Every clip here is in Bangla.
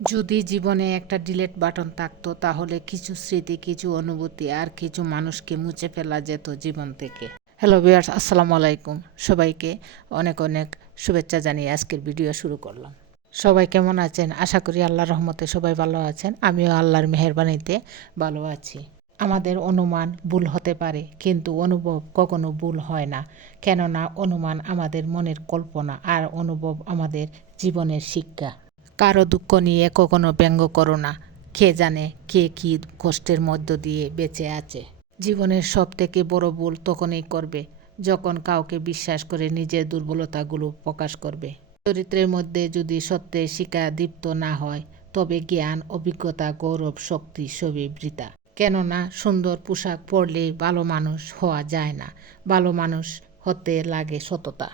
যদি জীবনে একটা ডিলিট বাটন থাকতো তাহলে কিছু স্মৃতি, কিছু অনুভূতি আর কিছু মানুষকে মুছে ফেলা যেত জীবন থেকে। হ্যালো ভিউয়ার্স, আসসালামু আলাইকুম। সবাইকে অনেক অনেক শুভেচ্ছা জানিয়ে আজকের ভিডিও শুরু করলাম। সবাই কেমন আছেন? আশা করি আল্লাহর রহমতে সবাই ভালো আছেন। আমিও আল্লাহর মেহেরবানিতে ভালো আছি। আমাদের অনুমান ভুল হতে পারে, কিন্তু অনুভব কখনো ভুল হয় না। কেননা অনুমান আমাদের মনের কল্পনা, আর অনুভব আমাদের জীবনের শিক্ষা। কারো দুঃখ নিয়ে কখনো ব্যঙ্গ করো না। কে জানে কে কী কষ্টের মধ্য দিয়ে বেঁচে আছে। জীবনের সব থেকে বড় ভুল তখনই করবে যখন কাউকে বিশ্বাস করে নিজের দুর্বলতাগুলো প্রকাশ করবে। চরিত্রের মধ্যে যদি সত্যের শিখা দীপ্ত না হয়, তবে জ্ঞান, অভিজ্ঞতা, গৌরব, শক্তি সবই বৃথা। কেননা সুন্দর পোশাক পরলে ভালো মানুষ হওয়া যায় না। ভালো মানুষ হতে লাগে সততা।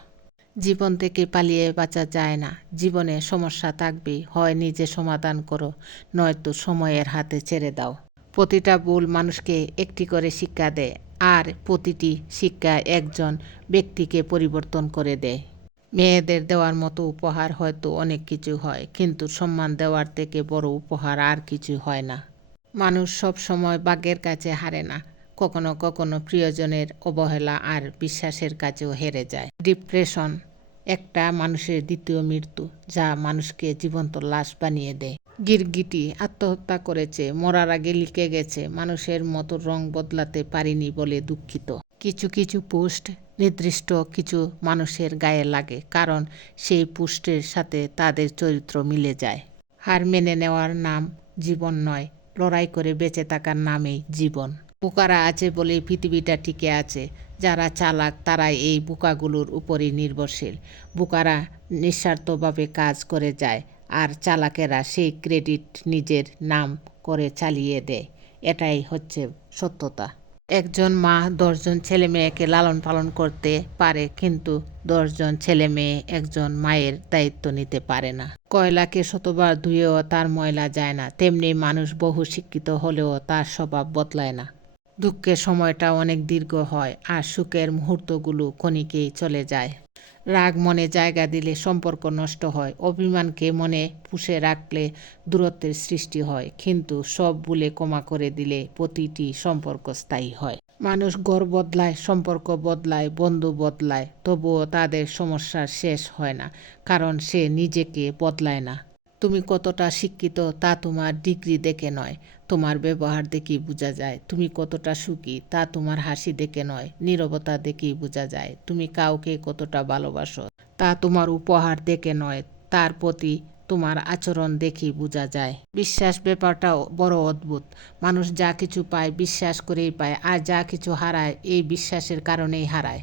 জীবন থেকে পালিয়ে বাঁচা যায় না। জীবনে সমস্যা থাকবেই, হয় নিজে সমাধান করো, নয়তো সময়ের হাতে ছেড়ে দাও। প্রতিটা ভুল মানুষকে একটি করে শিক্ষা দেয়, আর প্রতিটি শিক্ষা একজন ব্যক্তিকে পরিবর্তন করে দেয়। মেয়েদের দেওয়ার মতো উপহার হয়তো অনেক কিছু হয়, কিন্তু সম্মান দেওয়ার থেকে বড় উপহার আর কিছু হয় না। মানুষ সব সময় ভাগ্যের কাছে হারে না। কখনো কখনো প্রিয়জনের অবহেলা আর বিশ্বাসের কাছেও হেরে যায়। ডিপ্রেশন একটা মানুষের দ্বিতীয় মৃত্যু, যা মানুষকে জীবন্ত লাশ বানিয়ে দেয়। গিরগিটি আত্মহত্যা করেছে, মরার আগে লিখে গেছে, মানুষের মতো রং বদলাতে পারিনি বলে দুঃখিত। কিছু কিছু পোস্ট নির্দিষ্ট কিছু মানুষের গায়ে লাগে, কারণ সেই পোস্টের সাথে তাদের চরিত্র মিলে যায়। হার মেনে নেওয়ার নাম জীবন নয়, লড়াই করে বেঁচে থাকার নামেই জীবন। বোকারা আছে বলেই পৃথিবীটা টিকে আছে। যারা চালাক তারাই এই বোকাগুলোর উপরই নির্ভরশীল। বোকারা নিঃস্বার্থভাবে কাজ করে যায়, আর চালাকেরা সেই ক্রেডিট নিজের নাম করে চালিয়ে দেয়। এটাই হচ্ছে সত্যতা। একজন মা 10 জন ছেলে মেয়েকে লালন পালন করতে পারে, কিন্তু 10 জন ছেলে মেয়ে একজন মায়ের দায়িত্ব নিতে পারে না। কয়লাকে শতবার ধুয়েও তার ময়লা যায় না, তেমনি মানুষ বহু শিক্ষিত হলেও তার স্বভাব বদলায় না। দুঃখের সময়টা অনেক দীর্ঘ হয়, আর সুখের মুহূর্তগুলো ক্ষণিকেই চলে যায়। রাগ মনে জায়গা দিলে সম্পর্ক নষ্ট হয়। অভিমানকে মনে পুষে রাখলে দূরত্বের সৃষ্টি হয়, কিন্তু সব ভুলে ক্ষমা করে দিলে প্রতিটি সম্পর্ক স্থায়ী হয়। মানুষ ঘর বদলায়, সম্পর্ক বদলায়, বন্ধু বদলায়, তবুও তাদের সমস্যার শেষ হয় না, কারণ সে নিজেকে বদলায় না। তুমি কতটা শিক্ষিত তা তোমার ডিগ্রি দেখে নয়, তোমার ব্যবহার দেখেই বোঝা যায়। তুমি কতটা সুখী তা তোমার হাসি দেখে নয়, নীরবতা দেখেই বোঝা যায়। তুমি কাউকে কতটা ভালোবাসো তা তোমার উপহার দেখে নয়, তার প্রতি তোমার আচরণ দেখেই বোঝা যায়। বিশ্বাস ব্যাপারটা বড় অদ্ভুত। মানুষ যা কিছু পায় বিশ্বাস করেই পায়, আর যা কিছু হারায় এই বিশ্বাসের কারণেই হারায়।